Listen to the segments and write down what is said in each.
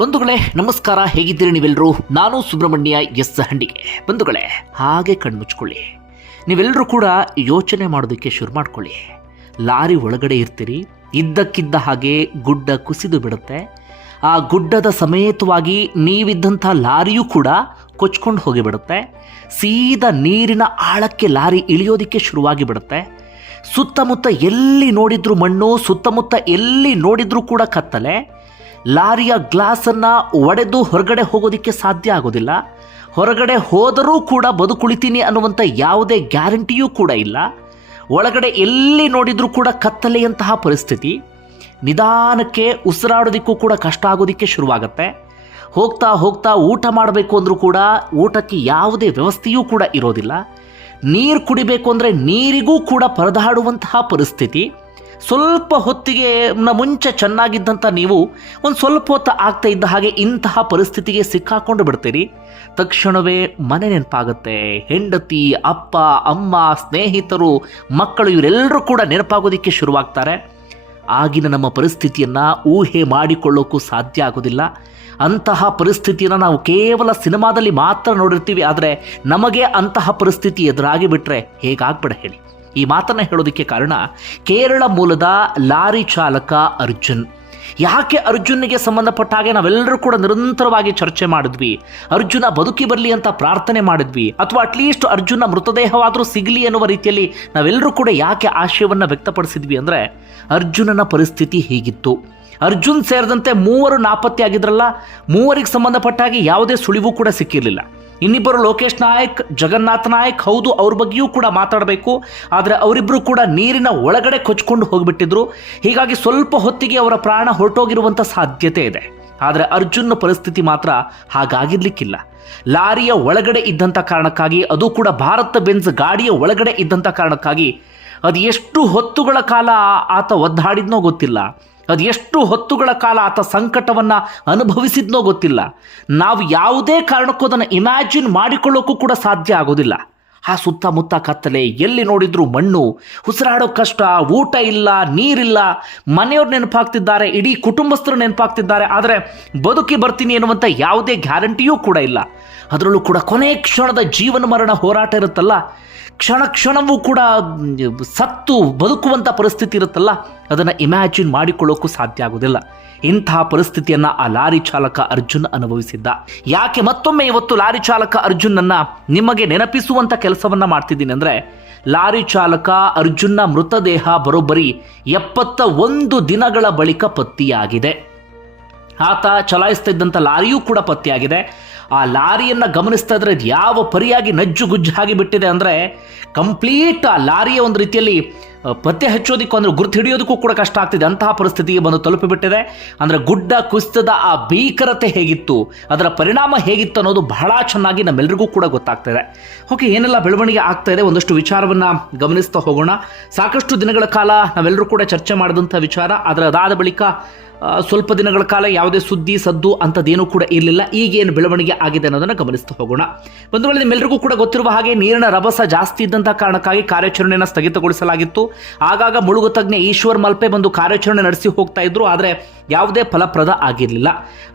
ಬಂಧುಗಳೇ ನಮಸ್ಕಾರ, ಹೇಗಿದ್ದೀರಿ ನೀವೆಲ್ಲರೂ? ನಾನು ಸುಬ್ರಹ್ಮಣ್ಯ ಎಸ್ ಹಂಡಿಗೆ. ಬಂಧುಗಳೇ, ಹಾಗೆ ಕಣ್ಮುಚ್ಕೊಳ್ಳಿ. ನೀವೆಲ್ಲರೂ ಕೂಡ ಯೋಚನೆ ಮಾಡೋದಕ್ಕೆ ಶುರು ಮಾಡ್ಕೊಳ್ಳಿ. ಲಾರಿ ಒಳಗಡೆ ಇರ್ತೀರಿ, ಇದ್ದಕ್ಕಿದ್ದ ಹಾಗೆ ಗುಡ್ಡ ಕುಸಿದು ಬಿಡುತ್ತೆ. ಆ ಗುಡ್ಡದ ಸಮೇತವಾಗಿ ನೀವಿದ್ದಂಥ ಲಾರಿಯೂ ಕೂಡ ಕೊಚ್ಕೊಂಡು ಹೋಗಿಬಿಡುತ್ತೆ. ಸೀದಾ ನೀರಿನ ಆಳಕ್ಕೆ ಲಾರಿ ಇಳಿಯೋದಕ್ಕೆ ಶುರುವಾಗಿ ಬಿಡುತ್ತೆ. ಸುತ್ತಮುತ್ತ ಎಲ್ಲಿ ನೋಡಿದ್ರೂ ಮಣ್ಣು, ಸುತ್ತಮುತ್ತ ಎಲ್ಲಿ ನೋಡಿದ್ರೂ ಕೂಡ ಕತ್ತಲೆ. ಲಾರಿಯ ಗ್ಲಾಸನ್ನು ಒಡೆದು ಹೊರಗಡೆ ಹೋಗೋದಕ್ಕೆ ಸಾಧ್ಯ ಆಗೋದಿಲ್ಲ. ಹೊರಗಡೆ ಹೋದರೂ ಕೂಡ ಬದುಕುಳಿತೀನಿ ಅನ್ನುವಂಥ ಯಾವುದೇ ಗ್ಯಾರಂಟಿಯೂ ಕೂಡ ಇಲ್ಲ. ಒಳಗಡೆ ಎಲ್ಲಿ ನೋಡಿದರೂ ಕೂಡ ಕತ್ತಲೆಯಂತಹ ಪರಿಸ್ಥಿತಿ. ನಿಧಾನಕ್ಕೆ ಉಸಿರಾಡೋದಕ್ಕೂ ಕೂಡ ಕಷ್ಟ ಆಗೋದಕ್ಕೆ ಶುರುವಾಗುತ್ತೆ. ಹೋಗ್ತಾ ಹೋಗ್ತಾ ಊಟ ಮಾಡಬೇಕು ಅಂದರೂ ಕೂಡ ಊಟಕ್ಕೆ ಯಾವುದೇ ವ್ಯವಸ್ಥೆಯೂ ಕೂಡ ಇರೋದಿಲ್ಲ. ನೀರು ಕುಡಿಬೇಕು ಅಂದರೆ ನೀರಿಗೂ ಕೂಡ ಪರದಾಡುವಂತಹ ಪರಿಸ್ಥಿತಿ. ಸ್ವಲ್ಪ ಹೊತ್ತಿಗೆ ಮುಂಚೆ ಚೆನ್ನಾಗಿದ್ದಂಥ ನೀವು ಒಂದು ಸ್ವಲ್ಪ ಹೊತ್ತು ಆಗ್ತಾ ಇದ್ದ ಹಾಗೆ ಇಂತಹ ಪರಿಸ್ಥಿತಿಗೆ ಸಿಕ್ಕಾಕೊಂಡು ಬಿಡ್ತೀರಿ. ತಕ್ಷಣವೇ ಮನೆ ನೆನಪಾಗುತ್ತೆ. ಹೆಂಡತಿ, ಅಪ್ಪ, ಅಮ್ಮ, ಸ್ನೇಹಿತರು, ಮಕ್ಕಳು ಇವರೆಲ್ಲರೂ ಕೂಡ ನೆನಪಾಗೋದಕ್ಕೆ ಶುರುವಾಗ್ತಾರೆ. ಆಗಿನ ನಮ್ಮ ಪರಿಸ್ಥಿತಿಯನ್ನು ಊಹೆ ಮಾಡಿಕೊಳ್ಳೋಕ್ಕೂ ಸಾಧ್ಯ ಆಗೋದಿಲ್ಲ. ಅಂತಹ ಪರಿಸ್ಥಿತಿಯನ್ನು ನಾವು ಕೇವಲ ಸಿನಿಮಾದಲ್ಲಿ ಮಾತ್ರ ನೋಡಿರ್ತೀವಿ. ಆದರೆ ನಮಗೆ ಅಂತಹ ಪರಿಸ್ಥಿತಿ ಎದುರಾಗಿ ಬಿಟ್ಟರೆ ಹೇಗಾಗ್ಬಿಡ ಹೇಳಿ. ಈ ಮಾತನ್ನು ಹೇಳೋದಕ್ಕೆ ಕಾರಣ ಕೇರಳ ಮೂಲದ ಲಾರಿ ಚಾಲಕ ಅರ್ಜುನ್. ಯಾಕೆ ಅರ್ಜುನ್ಗೆ ಸಂಬಂಧಪಟ್ಟ ಹಾಗೆ ನಾವೆಲ್ಲರೂ ಕೂಡ ನಿರಂತರವಾಗಿ ಚರ್ಚೆ ಮಾಡಿದ್ವಿ. ಅರ್ಜುನ ಬದುಕಿ ಬರಲಿ ಅಂತ ಪ್ರಾರ್ಥನೆ ಮಾಡಿದ್ವಿ, ಅಥವಾ ಅಟ್ಲೀಸ್ಟ್ ಅರ್ಜುನ ಮೃತದೇಹವಾದರೂ ಸಿಗಲಿ ಎನ್ನುವ ರೀತಿಯಲ್ಲಿ ನಾವೆಲ್ಲರೂ ಕೂಡ ಯಾಕೆ ಆಶಯವನ್ನು ವ್ಯಕ್ತಪಡಿಸಿದ್ವಿ ಅಂದರೆ, ಅರ್ಜುನನ ಪರಿಸ್ಥಿತಿ ಹೀಗಿತ್ತು. ಅರ್ಜುನ್ ಸೇರಿದಂತೆ 3 ನಾಪತ್ತೆ ಆಗಿದ್ರಲ್ಲ, 3ರಿಗೆ ಸಂಬಂಧಪಟ್ಟ ಹಾಗೆ ಯಾವುದೇ ಸುಳಿವು ಕೂಡ ಸಿಕ್ಕಿರಲಿಲ್ಲ. ಇನ್ನಿಬ್ಬರು ಲೋಕೇಶ್ ನಾಯಕ್, ಜಗನ್ನಾಥ್ ನಾಯಕ್, ಹೌದು ಅವ್ರ ಬಗ್ಗೆಯೂ ಕೂಡ ಮಾತಾಡಬೇಕು. ಆದರೆ ಅವರಿಬ್ಬರು ಕೂಡ ನೀರಿನ ಒಳಗಡೆ ಕೊಚ್ಕೊಂಡು ಹೋಗಿಬಿಟ್ಟಿದ್ರು. ಹೀಗಾಗಿ ಸ್ವಲ್ಪ ಹೊತ್ತಿಗೆ ಅವರ ಪ್ರಾಣ ಹೊರಟೋಗಿರುವಂಥ ಸಾಧ್ಯತೆ ಇದೆ. ಆದರೆ ಅರ್ಜುನ್ ಪರಿಸ್ಥಿತಿ ಮಾತ್ರ ಹಾಗಾಗಿರ್ಲಿಕ್ಕಿಲ್ಲ. ಲಾರಿಯ ಒಳಗಡೆ ಇದ್ದಂಥ ಕಾರಣಕ್ಕಾಗಿ, ಅದು ಕೂಡ ಭಾರತ್ ಬೆಂಜ್ ಗಾಡಿಯ ಒಳಗಡೆ ಇದ್ದಂಥ ಕಾರಣಕ್ಕಾಗಿ ಅದು ಎಷ್ಟು ಹೊತ್ತುಗಳ ಕಾಲ ಆತ ಒದ್ದಾಡಿದ್ನೋ ಗೊತ್ತಿಲ್ಲ. ಅದು ಎಷ್ಟು ಹೊತ್ತುಗಳ ಕಾಲ ಆತ ಸಂಕಟವನ್ನು ಅನುಭವಿಸಿದ್ನೋ ಗೊತ್ತಿಲ್ಲ. ನಾವು ಯಾವುದೇ ಕಾರಣಕ್ಕೂ ಅದನ್ನು ಇಮ್ಯಾಜಿನ್ ಮಾಡಿಕೊಳ್ಳೋಕ್ಕೂ ಕೂಡ ಸಾಧ್ಯ ಆಗೋದಿಲ್ಲ. ಆ ಸುತ್ತಮುತ್ತ ಕತ್ತಲೆ, ಎಲ್ಲಿ ನೋಡಿದ್ರು ಮಣ್ಣು, ಉಸಿರಾಡೋ ಕಷ್ಟ, ಊಟ ಇಲ್ಲ, ನೀರಿಲ್ಲ, ಮನೆಯವ್ರು ನೆನಪಾಗ್ತಿದ್ದಾರೆ, ಇಡೀ ಕುಟುಂಬಸ್ಥರು ನೆನಪಾಗ್ತಿದ್ದಾರೆ. ಆದರೆ ಬದುಕಿ ಬರ್ತೀನಿ ಎನ್ನುವಂಥ ಯಾವುದೇ ಗ್ಯಾರಂಟಿಯೂ ಕೂಡ ಇಲ್ಲ. ಅದರಲ್ಲೂ ಕೂಡ ಕೊನೆ ಕ್ಷಣದ ಜೀವನ ಮರಣ ಹೋರಾಟ ಇರುತ್ತಲ್ಲ, ಕ್ಷಣ ಕ್ಷಣವೂ ಕೂಡ ಸತ್ತು ಬದುಕುವಂಥ ಪರಿಸ್ಥಿತಿ ಇರುತ್ತಲ್ಲ, ಅದನ್ನು ಇಮ್ಯಾಜಿನ್ ಮಾಡಿಕೊಳ್ಳೋಕ್ಕೂ ಸಾಧ್ಯ ಆಗೋದಿಲ್ಲ. ಇಂತಹ ಪರಿಸ್ಥಿತಿಯನ್ನು ಆ ಲಾರಿ ಚಾಲಕ ಅರ್ಜುನ್ ಅನುಭವಿಸಿದ್ದ. ಯಾಕೆ ಮತ್ತೊಮ್ಮೆ ಇವತ್ತು ಲಾರಿ ಚಾಲಕ ಅರ್ಜುನನ್ನು ನಿಮಗೆ ನೆನಪಿಸುವಂಥ ಕೆಲಸವನ್ನು ಮಾಡ್ತಿದ್ದೀನಿ ಅಂದರೆ, ಲಾರಿ ಚಾಲಕ ಅರ್ಜುನ್ನ ಮೃತದೇಹ ಬರೋಬ್ಬರಿ 71 ದಿನಗಳ ಬಳಿಕ ಪತ್ತೆಯಾಗಿದೆ. ಆತ ಚಲಾಯಿಸ್ತಾ ಇದ್ದಂಥ ಲಾರಿಯೂ ಕೂಡ ಪತ್ತೆಯಾಗಿದೆ. ಆ ಲಾರಿಯನ್ನು ಗಮನಿಸ್ತಾ ಇದ್ರೆ ಯಾವ ಪರಿಯಾಗಿ ನಜ್ಜುಗುಜ್ಜಾಗಿ ಬಿಟ್ಟಿದೆ ಅಂದರೆ, ಕಂಪ್ಲೀಟ್ ಆ ಲಾರಿಯ ಒಂದು ರೀತಿಯಲ್ಲಿ ಪತ್ತೆ ಹಚ್ಚೋದಕ್ಕೂ ಅಂದರೆ ಗುರ್ತು ಹಿಡಿಯೋದಕ್ಕೂ ಕೂಡ ಕಷ್ಟ ಆಗ್ತಿದೆ. ಅಂತಹ ಪರಿಸ್ಥಿತಿಗೆ ಬಂದು ತಲುಪಿಬಿಟ್ಟಿದೆ. ಅಂದರೆ ಗುಡ್ಡ ಕುಸಿತದ ಆ ಭೀಕರತೆ ಹೇಗಿತ್ತು, ಅದರ ಪರಿಣಾಮ ಹೇಗಿತ್ತು ಅನ್ನೋದು ಬಹಳ ಚೆನ್ನಾಗಿ ನಮ್ಮೆಲ್ಲರಿಗೂ ಕೂಡ ಗೊತ್ತಾಗ್ತಿದೆ. ಓಕೆ, ಏನೆಲ್ಲ ಬೆಳವಣಿಗೆ ಆಗ್ತಾ ಇದೆ ಒಂದಷ್ಟು ವಿಚಾರವನ್ನು ಗಮನಿಸ್ತಾ ಹೋಗೋಣ. ಸಾಕಷ್ಟು ದಿನಗಳ ಕಾಲ ನಾವೆಲ್ಲರೂ ಕೂಡ ಚರ್ಚೆ ಮಾಡಿದಂಥ ವಿಚಾರ, ಆದರೆ ಅದಾದ ಬಳಿಕ ಸ್ವಲ್ಪ ದಿನಗಳ ಕಾಲ ಯಾವುದೇ ಸುದ್ದಿ ಸದ್ದು ಅಂಥದ್ದೇನೂ ಕೂಡ ಇರಲಿಲ್ಲ. ಈಗೇನು ಬೆಳವಣಿಗೆ ಆಗಿದೆ ಅನ್ನೋದನ್ನು ಗಮನಿಸ್ತಾ ಹೋಗೋಣ. ಬಂಧುಗಳೇ, ನಿಮ್ಮೆಲ್ಲರಿಗೂ ಕೂಡ ಗೊತ್ತಿರುವ ಹಾಗೆ ನೀರಿನ ರಭಸ ಜಾಸ್ತಿ ಇದ್ದಂಥ ಕಾರಣಕ್ಕಾಗಿ ಕಾರ್ಯಾಚರಣೆಯನ್ನು ಸ್ಥಗಿತಗೊಳಿಸಲಾಗಿತ್ತು. ಆಗಾಗ ಮುಳುಗು ತಜ್ಞ ಈಶ್ವರ್ ಮಲ್ಪೆ ಬಂದು ಕಾರ್ಯಾಚರಣೆ ನಡೆಸಿ ಹೋಗ್ತಾ ಇದ್ರು, ಆದರೆ ಯಾವುದೇ ಫಲಪ್ರದ ಆಗಿರಲಿಲ್ಲ.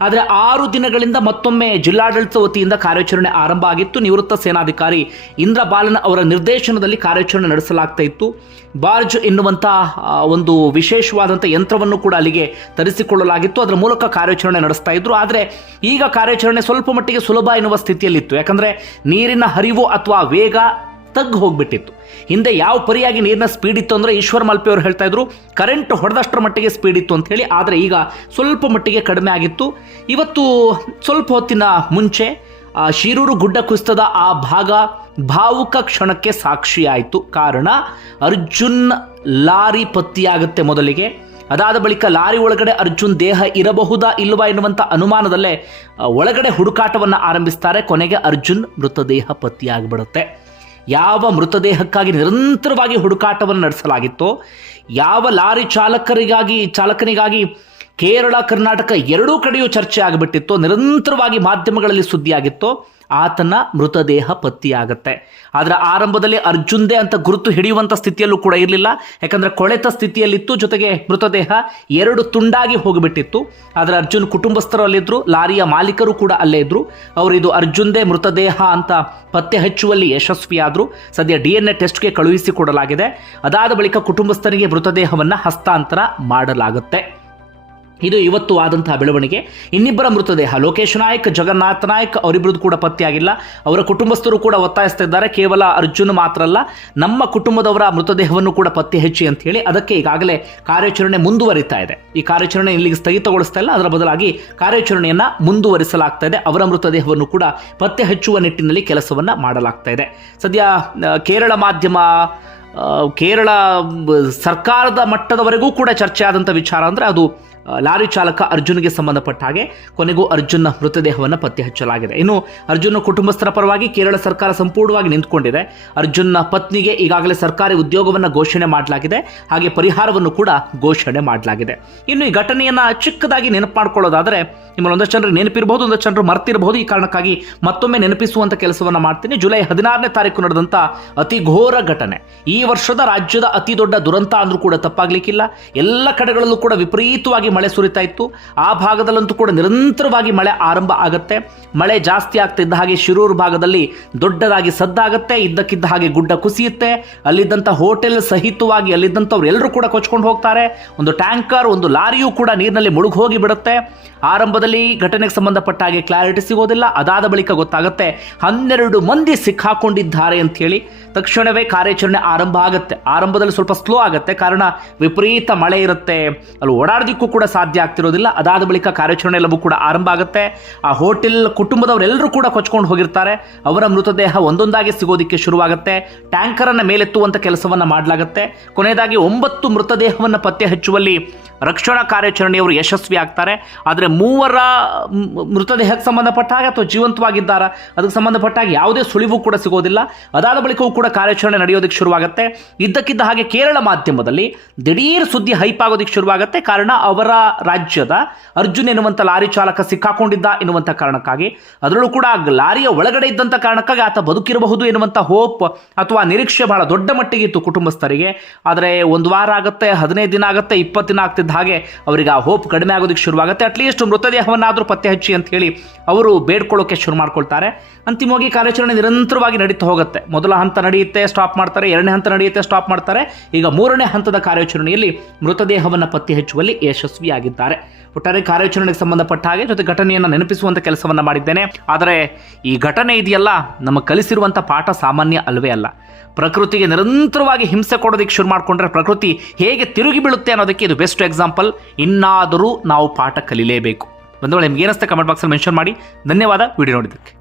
ಆದರೆ 6 ದಿನಗಳಿಂದ ಮತ್ತೊಮ್ಮೆ ಜಿಲ್ಲಾಡಳಿತ ವತಿಯಿಂದ ಕಾರ್ಯಾಚರಣೆ ಆರಂಭ ಆಗಿತ್ತು. ನಿವೃತ್ತ ಸೇನಾಧಿಕಾರಿ ಇಂದ್ರ ಬಾಲನ್ ಅವರ ನಿರ್ದೇಶನದಲ್ಲಿ ಕಾರ್ಯಾಚರಣೆ ನಡೆಸಲಾಗ್ತಾ ಇತ್ತು. ಬಾರ್ಜ್ ಎನ್ನುವಂಥ ಒಂದು ವಿಶೇಷವಾದಂಥ ಯಂತ್ರವನ್ನು ಕೂಡ ಅಲ್ಲಿಗೆ ತರಿಸಿಕೊಳ್ಳಲಾಗಿತ್ತು. ಅದರ ಮೂಲಕ ಕಾರ್ಯಾಚರಣೆ ನಡೆಸ್ತಾ ಇದ್ರು. ಆದರೆ ಈಗ ಕಾರ್ಯಾಚರಣೆ ಸ್ವಲ್ಪ ಮಟ್ಟಿಗೆ ಸುಲಭ ಎನ್ನುವ ಸ್ಥಿತಿಯಲ್ಲಿತ್ತು. ಯಾಕಂದರೆ ನೀರಿನ ಹರಿವು ಅಥವಾ ವೇಗ ತಗ್ಗಿ ಹೋಗ್ಬಿಟ್ಟಿತ್ತು. ಹಿಂದೆ ಯಾವ ಪರಿಯಾಗಿ ನೀರಿನ ಸ್ಪೀಡ್ ಇತ್ತು ಅಂದರೆ, ಈಶ್ವರ್ ಮಲ್ಪೆ ಅವರು ಹೇಳ್ತಾ ಇದ್ರು ಕರೆಂಟ್ ಹೊಡೆದಷ್ಟರ ಮಟ್ಟಿಗೆ ಸ್ಪೀಡ್ ಇತ್ತು ಅಂತ ಹೇಳಿ. ಆದರೆ ಈಗ ಸ್ವಲ್ಪ ಮಟ್ಟಿಗೆ ಕಡಿಮೆ ಆಗಿತ್ತು. ಇವತ್ತು ಸ್ವಲ್ಪ ಹೊತ್ತಿನ ಮುಂಚೆ ಶಿರೂರು ಗುಡ್ಡ ಕುಸಿತದ ಆ ಭಾಗ ಭಾವುಕ ಕ್ಷಣಕ್ಕೆ ಸಾಕ್ಷಿಯಾಯಿತು. ಕಾರಣ, ಅರ್ಜುನ್ ಲಾರಿ ಪತ್ತೆಯಾಗುತ್ತೆ ಮೊದಲಿಗೆ. ಅದಾದ ಬಳಿಕ ಲಾರಿ ಒಳಗಡೆ ಅರ್ಜುನ್ ದೇಹ ಇರಬಹುದಾ ಇಲ್ಲವಾ ಎನ್ನುವಂಥ ಅನುಮಾನದಲ್ಲೇ ಒಳಗಡೆ ಹುಡುಕಾಟವನ್ನು ಆರಂಭಿಸ್ತಾರೆ. ಕೊನೆಗೆ ಅರ್ಜುನ್ ಮೃತದೇಹ ಪತ್ತೆಯಾಗಿಬಿಡುತ್ತೆ. ಯಾವ ಮೃತದೇಹಕ್ಕಾಗಿ ನಿರಂತರವಾಗಿ ಹುಡುಕಾಟವನ್ನು ನಡೆಸಲಾಗಿತ್ತೋ, ಯಾವ ಲಾರಿ ಚಾಲಕನಿಗಾಗಿ ಕೇರಳ ಕರ್ನಾಟಕ ಎರಡೂ ಕಡೆಯೂ ಚರ್ಚೆ ಆಗಿಬಿಟ್ಟಿತ್ತು, ನಿರಂತರವಾಗಿ ಮಾಧ್ಯಮಗಳಲ್ಲಿ ಸುದ್ದಿಯಾಗಿತ್ತು. ಆತನ ಮೃತದೇಹ ಪತ್ತೆಯಾಗತ್ತೆ. ಆದರೆ ಆರಂಭದಲ್ಲಿ ಅರ್ಜುನ್ದೇ ಅಂತ ಗುರುತು ಹಿಡಿಯುವಂಥ ಸ್ಥಿತಿಯಲ್ಲೂ ಕೂಡ ಇರಲಿಲ್ಲ, ಯಾಕಂದರೆ ಕೊಳೆತ ಸ್ಥಿತಿಯಲ್ಲಿತ್ತು, ಜೊತೆಗೆ ಮೃತದೇಹ 2 ತುಂಡಾಗಿ ಹೋಗಿಬಿಟ್ಟಿತ್ತು. ಆದರೆ ಅರ್ಜುನ್ ಕುಟುಂಬಸ್ಥರು ಅಲ್ಲಿದ್ದರು, ಲಾರಿಯ ಮಾಲೀಕರು ಕೂಡ ಅಲ್ಲೇ ಇದ್ದರು. ಅವರು ಇದು ಅರ್ಜುನ್ದೇ ಮೃತದೇಹ ಅಂತ ಪತ್ತೆ ಹಚ್ಚುವಲ್ಲಿ ಯಶಸ್ವಿಯಾದರು. ಸದ್ಯ DNA ಟೆಸ್ಟ್ಗೆ ಕಳುಹಿಸಿಕೊಡಲಾಗಿದೆ. ಅದಾದ ಬಳಿಕ ಕುಟುಂಬಸ್ಥರಿಗೆ ಮೃತದೇಹವನ್ನು ಹಸ್ತಾಂತರ ಮಾಡಲಾಗುತ್ತೆ. ಇದು ಇವತ್ತು ಆದಂತಹ ಬೆಳವಣಿಗೆ. ಇನ್ನಿಬ್ಬರ ಮೃತದೇಹ ಲೋಕೇಶ್ ನಾಯಕ್, ಜಗನ್ನಾಥ್ ನಾಯಕ್ ಅವರಿಬ್ಬರದ್ದು ಕೂಡ ಪತ್ತೆಯಾಗಿಲ್ಲ. ಅವರ ಕುಟುಂಬಸ್ಥರು ಕೂಡ ಒತ್ತಾಯಿಸ್ತಾ ಇದ್ದಾರೆ, ಕೇವಲ ಅರ್ಜುನ್ ಮಾತ್ರ ಅಲ್ಲ, ನಮ್ಮ ಕುಟುಂಬದವರ ಮೃತದೇಹವನ್ನು ಕೂಡ ಪತ್ತೆ ಹಚ್ಚಿ ಅಂತ ಹೇಳಿ. ಅದಕ್ಕೆ ಈಗಾಗಲೇ ಕಾರ್ಯಾಚರಣೆ ಮುಂದುವರಿತಾ ಇದೆ. ಈ ಕಾರ್ಯಾಚರಣೆ ಇಲ್ಲಿಗೆ ಸ್ಥಗಿತಗೊಳಿಸ್ತಾ ಇಲ್ಲ, ಅದರ ಬದಲಾಗಿ ಕಾರ್ಯಾಚರಣೆಯನ್ನು ಮುಂದುವರಿಸಲಾಗ್ತಾ ಇದೆ. ಅವರ ಮೃತದೇಹವನ್ನು ಕೂಡ ಪತ್ತೆ ಹಚ್ಚುವ ನಿಟ್ಟಿನಲ್ಲಿ ಕೆಲಸವನ್ನು ಮಾಡಲಾಗ್ತಾ ಇದೆ. ಸದ್ಯ ಕೇರಳ ಮಾಧ್ಯಮ, ಕೇರಳ ಸರ್ಕಾರದ ಮಟ್ಟದವರೆಗೂ ಕೂಡ ಚರ್ಚೆ ಆದಂಥ ವಿಚಾರ ಅಂದರೆ ಅದು ಲಾರಿ ಚಾಲಕ ಅರ್ಜುನ್ಗೆ ಸಂಬಂಧಪಟ್ಟ ಹಾಗೆ ಕೊನೆಗೂ ಅರ್ಜುನ್ನ ಮೃತದೇಹವನ್ನು ಪತ್ತೆ ಹಚ್ಚಲಾಗಿದೆ. ಇನ್ನು ಅರ್ಜುನ್ನ ಕುಟುಂಬಸ್ಥರ ಪರವಾಗಿ ಕೇರಳ ಸರ್ಕಾರ ಸಂಪೂರ್ಣವಾಗಿ ನಿಂತುಕೊಂಡಿದೆ. ಅರ್ಜುನ್ನ ಪತ್ನಿಗೆ ಈಗಾಗಲೇ ಸರ್ಕಾರಿ ಉದ್ಯೋಗವನ್ನು ಘೋಷಣೆ ಮಾಡಲಾಗಿದೆ, ಹಾಗೆ ಪರಿಹಾರವನ್ನು ಕೂಡ ಘೋಷಣೆ ಮಾಡಲಾಗಿದೆ. ಇನ್ನು ಈ ಘಟನೆಯನ್ನು ಚಿಕ್ಕದಾಗಿ ನೆನಪು ಮಾಡ್ಕೊಳ್ಳೋದಾದರೆ, ನಿಮ್ಮಲ್ಲಿ ಒಂದಷ್ಟು ಜನರಿಗೆ ನೆನಪಿರಬಹುದು, ಒಂದಷ್ಟು ಜನರು ಮರ್ತಿರಬಹುದು. ಈ ಕಾರಣಕ್ಕಾಗಿ ಮತ್ತೊಮ್ಮೆ ನೆನಪಿಸುವಂಥ ಕೆಲಸವನ್ನು ಮಾಡ್ತೀನಿ. ಜುಲೈ 16ನೇ ತಾರೀಕು ನಡೆದಂಥ ಅತಿ ಘೋರ ಘಟನೆ, ಈ ವರ್ಷದ ರಾಜ್ಯದ ಅತಿ ದೊಡ್ಡ ದುರಂತ ಅಂದರೂ ಕೂಡ ತಪ್ಪಾಗಲಿಕ್ಕಿಲ್ಲ. ಎಲ್ಲ ಕಡೆಗಳಲ್ಲೂ ಕೂಡ ವಿಪರೀತವಾಗಿ ಮಳೆ ಸುರಿತಾ ಇತ್ತು. ಆ ಭಾಗದಲ್ಲಂತೂ ಕೂಡ ನಿರಂತರವಾಗಿ ಮಳೆ ಆರಂಭ ಆಗುತ್ತೆ. ಮಳೆ ಜಾಸ್ತಿ ಆಗ್ತಿದ್ದ ಹಾಗೆ ಶಿರೂರು ಭಾಗದಲ್ಲಿ ದೊಡ್ಡದಾಗಿ ಸದ್ದಾಗುತ್ತೆ, ಇದ್ದಕ್ಕಿದ್ದ ಹಾಗೆ ಗುಡ್ಡ ಕುಸಿಯುತ್ತೆ. ಅಲ್ಲಿದ್ದಂಥ ಹೋಟೆಲ್ ಸಹಿತವಾಗಿ ಅಲ್ಲಿದ್ದಂಥವ್ರು ಎಲ್ಲರೂ ಕೂಡ ಕೊಚ್ಕೊಂಡು ಹೋಗ್ತಾರೆ. ಒಂದು ಟ್ಯಾಂಕರ್, ಒಂದು ಲಾರಿಯೂ ಕೂಡ ನೀರಿನಲ್ಲಿ ಮುಳುಗಿ ಹೋಗಿ ಬಿಡುತ್ತೆ. ಆರಂಭದಲ್ಲಿ ಘಟನೆಗೆ ಸಂಬಂಧಪಟ್ಟ ಹಾಗೆ ಕ್ಲಾರಿಟಿ ಸಿಗೋದಿಲ್ಲ. ಅದಾದ ಬಳಿಕ ಗೊತ್ತಾಗುತ್ತೆ 12 ಮಂದಿ ಸಿಕ್ಕಾಕೊಂಡಿದ್ದಾರೆ ಅಂತ ಹೇಳಿ. ತಕ್ಷಣವೇ ಕಾರ್ಯಾಚರಣೆ ಆರಂಭ ಆಗುತ್ತೆ. ಆರಂಭದಲ್ಲಿ ಸ್ವಲ್ಪ ಸ್ಲೋ ಆಗುತ್ತೆ, ಕಾರಣ ವಿಪರೀತ ಮಳೆ ಇರುತ್ತೆ, ಅಲ್ಲಿ ಓಡಾಡೋದಕ್ಕೂ ಕೂಡ ಸಾಧ್ಯ ಆಗ್ತಿರೋದಿಲ್ಲ. ಅದಾದ ಬಳಿಕ ಕಾರ್ಯಾಚರಣೆ ಎಲ್ಲವೂ ಕೂಡ ಆರಂಭ ಆಗುತ್ತೆ. ಆ ಹೋಟೆಲ್ ಕುಟುಂಬದವರೆಲ್ಲರೂ ಕೂಡ ಕೊಚ್ಕೊಂಡು ಹೋಗಿರ್ತಾರೆ. ಅವರ ಮೃತದೇಹ ಒಂದೊಂದಾಗಿ ಸಿಗೋದಿಕ್ಕೆ ಶುರುವಾಗುತ್ತೆ. ಟ್ಯಾಂಕರನ್ನು ಮೇಲೆತ್ತುವಂಥ ಕೆಲಸವನ್ನು ಮಾಡಲಾಗುತ್ತೆ. ಕೊನೆಯದಾಗಿ 9 ಮೃತದೇಹವನ್ನು ಪತ್ತೆ ಹಚ್ಚುವಲ್ಲಿ ರಕ್ಷಣಾ ಕಾರ್ಯಾಚರಣೆಯವರು ಯಶಸ್ವಿ ಆಗ್ತಾರೆ. ಆದರೆ 3 ಮೃತದೇಹಕ್ಕೆ ಸಂಬಂಧಪಟ್ಟ ಹಾಗೆ ಅಥವಾ ಜೀವಂತವಾಗಿದ್ದಾರಾ ಅದಕ್ಕೆ ಸಂಬಂಧಪಟ್ಟ ಹಾಗೆ ಯಾವುದೇ ಸುಳಿವು ಕೂಡ ಸಿಗೋದಿಲ್ಲ. ಅದಾದ ಬಳಿಕವೂ ಕೂಡ ಕಾರ್ಯಾಚರಣೆ ನಡೆಯೋದಕ್ಕೆ ಶುರುವಾಗುತ್ತೆ. ಇದ್ದಕ್ಕಿದ್ದ ಹಾಗೆ ಕೇರಳ ಮಾಧ್ಯಮದಲ್ಲಿ ದಿಢೀರ್ ಸುದ್ದಿ ಹೈಪ್ ಆಗೋದಕ್ಕೆ ಶುರುವಾಗುತ್ತೆ. ಕಾರಣ ಅವರ ರಾಜ್ಯದ ಅರ್ಜುನ್ ಎನ್ನುವಂಥ ಲಾರಿ ಚಾಲಕ ಸಿಕ್ಕಾಕೊಂಡಿದ್ದ ಎನ್ನುವಂಥ ಕಾರಣಕ್ಕಾಗಿ, ಅದರಲ್ಲೂ ಕೂಡ ಲಾರಿಯ ಒಳಗಡೆ ಇದ್ದಂಥ ಕಾರಣಕ್ಕಾಗಿ ಆತ ಬದುಕಿರಬಹುದು ಎನ್ನುವಂಥ ಹೋಪ್ ಅಥವಾ ನಿರೀಕ್ಷೆ ಬಹಳ ದೊಡ್ಡ ಮಟ್ಟಿಗೆ ಇತ್ತು ಕುಟುಂಬಸ್ಥರಿಗೆ. ಆದರೆ 1 ವಾರ ಆಗುತ್ತೆ, 15 ದಿನ ಆಗುತ್ತೆ, 20 ದಿನ ಆಗ್ತಿದ್ದ ಹಾಗೆ ಅವರಿಗೆ ಆ ಹೋಪ್ ಕಡಿಮೆ ಆಗೋದಕ್ಕೆ ಶುರುವಾಗುತ್ತೆ. ಅಟ್ಲೀಸ್ಟ್ ಮೃತದೇಹವನ್ನಾದರೂ ಪತ್ತೆ ಹಚ್ಚಿ ಅಂತ ಹೇಳಿ ಅವರು ಬೇಡ್ಕೊಳ್ಳೋಕೆ ಶುರು ಮಾಡ್ಕೊಳ್ತಾರೆ. ಅಂತಿಮವಾಗಿ ಕಾರ್ಯಾಚರಣೆ ನಿರಂತರವಾಗಿ ನಡೀತಾ ಹೋಗುತ್ತೆ. ಮೊದಲ ಹಂತ ನಡೆಯುತ್ತೆ, ಸ್ಟಾಪ್ ಮಾಡ್ತಾರೆ. 2ನೇ ಹಂತ ನಡೆಯುತ್ತೆ, ಸ್ಟಾಪ್ ಮಾಡ್ತಾರೆ. ಈಗ 3ನೇ ಹಂತದ ಕಾರ್ಯಾಚರಣೆಯಲ್ಲಿ ಮೃತದೇಹವನ್ನು ಪತ್ತೆ ಹಚ್ಚುವಲ್ಲಿ ಯಶಸ್ವಿಯಾಗಿದ್ದಾರೆ. ಒಟ್ಟಾರೆ ಕಾರ್ಯಾಚರಣೆಗೆ ಸಂಬಂಧಪಟ್ಟ ಹಾಗೆ ಜೊತೆ ಘಟನೆಯನ್ನು ನೆನಪಿಸುವಂಥ ಕೆಲಸವನ್ನು ಮಾಡಿದ್ದೇನೆ. ಆದರೆ ಈ ಘಟನೆ ಇದೆಯಲ್ಲ, ನಮಗೆ ಕಲಿಸಿರುವಂಥ ಪಾಠ ಸಾಮಾನ್ಯ ಅಲ್ವೇ ಅಲ್ಲ. ಪ್ರಕೃತಿಗೆ ನಿರಂತರವಾಗಿ ಹಿಂಸೆ ಕೊಡೋದಕ್ಕೆ ಶುರು ಮಾಡಿಕೊಂಡ್ರೆ ಪ್ರಕೃತಿ ಹೇಗೆ ತಿರುಗಿ ಬೀಳುತ್ತೆ ಅನ್ನೋದಕ್ಕೆ ಇದು ಬೆಸ್ಟ್ ಎಕ್ಸಾಂಪಲ್. ಇನ್ನಾದರೂ ನಾವು ಪಾಠ ಕಲಿಲೇಬೇಕು. ಬಂಧುಗಳೇ, ನಿಮ್ಗೆ ಏನಿಸ್ತಾ ಕಮೆಂಟ್ ಬಾಕ್ಸಲ್ಲಿ ಮೆನ್ಷನ್ ಮಾಡಿ. ಧನ್ಯವಾದ ವಿಡಿಯೋ ನೋಡಿದ್ದಕ್ಕೆ.